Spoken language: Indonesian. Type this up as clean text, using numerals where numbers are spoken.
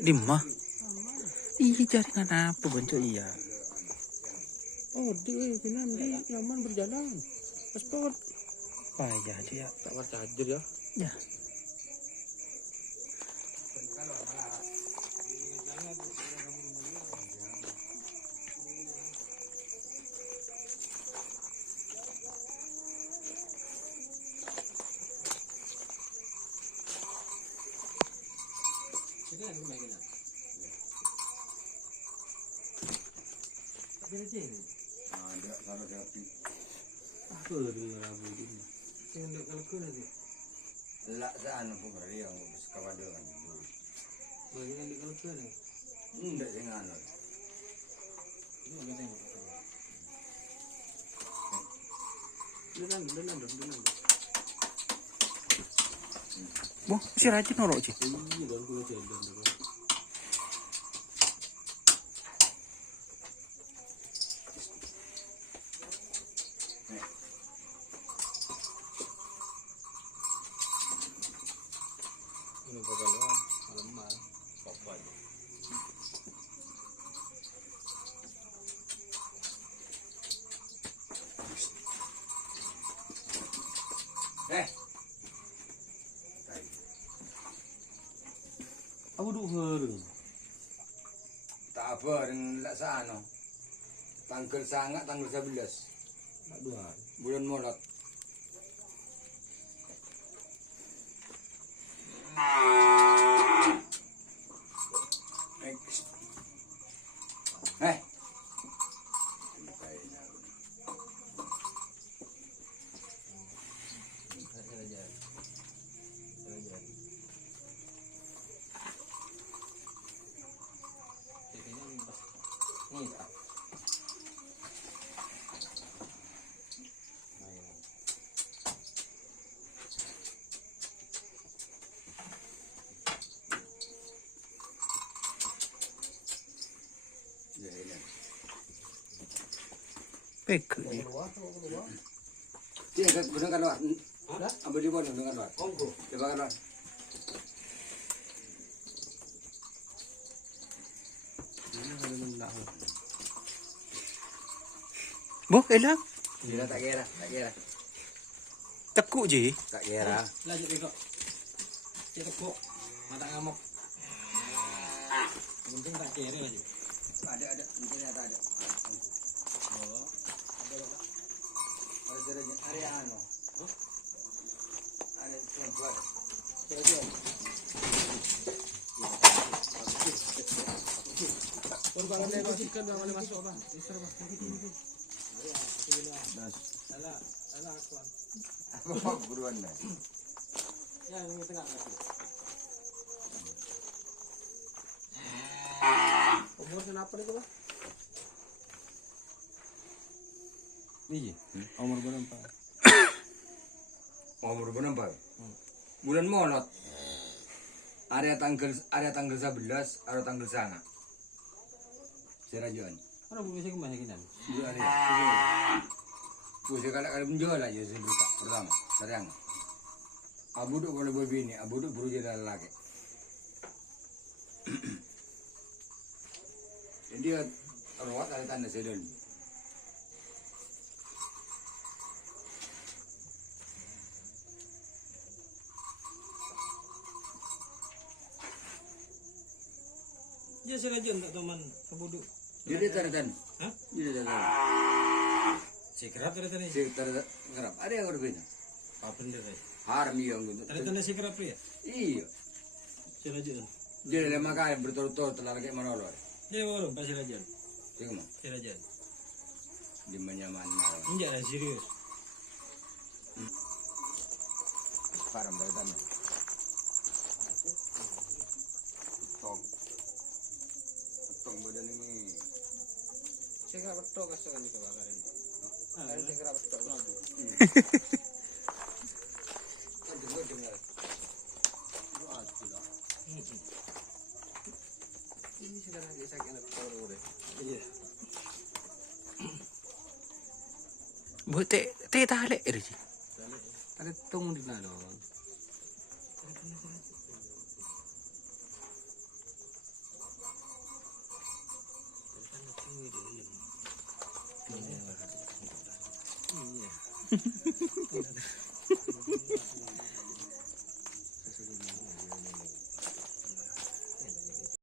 5. Iya, jaringan apa bentuk iya? Oh, di nyaman berjalan. Paspor. Payah dia. Tak war charger ya. Ya. Apa dia rabu ini? Yang nak kalau lagi. Lak saan pun beri yang kapada kan. Bagian di kalau ni. Enggak dengan. Dalam. Boh, si rajin norok sih. Iya, baru aku jalan dulu. Ini bakal malam apa aja. Aku duk hereng. Tak apa dengan lak saan. Tanggal sangat tanggal 11 Tak dua. bulan Maret. Pek dia. Dia guna kan luar. Ambil di bawah dengan luar. Ongko. Dia bakal luar. Boh, elang. Dia tak kira. Tekuk je. Tak kira. Lanjut besok. Dia tekuk. Mata ngamuk. Penting tak kere lagi. Ada. Mungkin ada. Oh. Ada area anu. Ada tempat. Kalau dia masukkan boleh masuk apa? Isra bah. Salah akuan. Apa buruan dah. Ya, ini tengah lagi. Umur kenapa itu, Bah? Iya. Umur berapa? Umur berapa? Bulan Maret. Ada tanggal 11, ada tanggal 9. Serajuan. Orang bisa kemana kinan? Dua hari. Pusing kalau menjual aja saya buka pertama. Serang. Abu duk kalau berbini, abu duk berujar dan laki. Jadi rawat ada tanda sedon. Dia serajan tak teman kebuduk. Jadi tanda. Hah? Jadi tanda. Sikrap tadi. Si tanda kerap. Ada yang berbina. Apa benda tadi? Haram yang gitu. Tanda sikrap ya? Iya. Serajan. Jadi lama kali berturut-turut telah lagi menolong. Dia baru pas serajan. Tengok mah. Serajan. Di menyaman malam. Enggak ada serius. Haram dari tanda. Tong badan ini. Saya kira betul kasih ini kebakaran. Saya kira betul lagi. Ini sudah nanti saya kena tahu deh. Iya. Boh, teh talek dia. Ada tong di mana dong? Iya.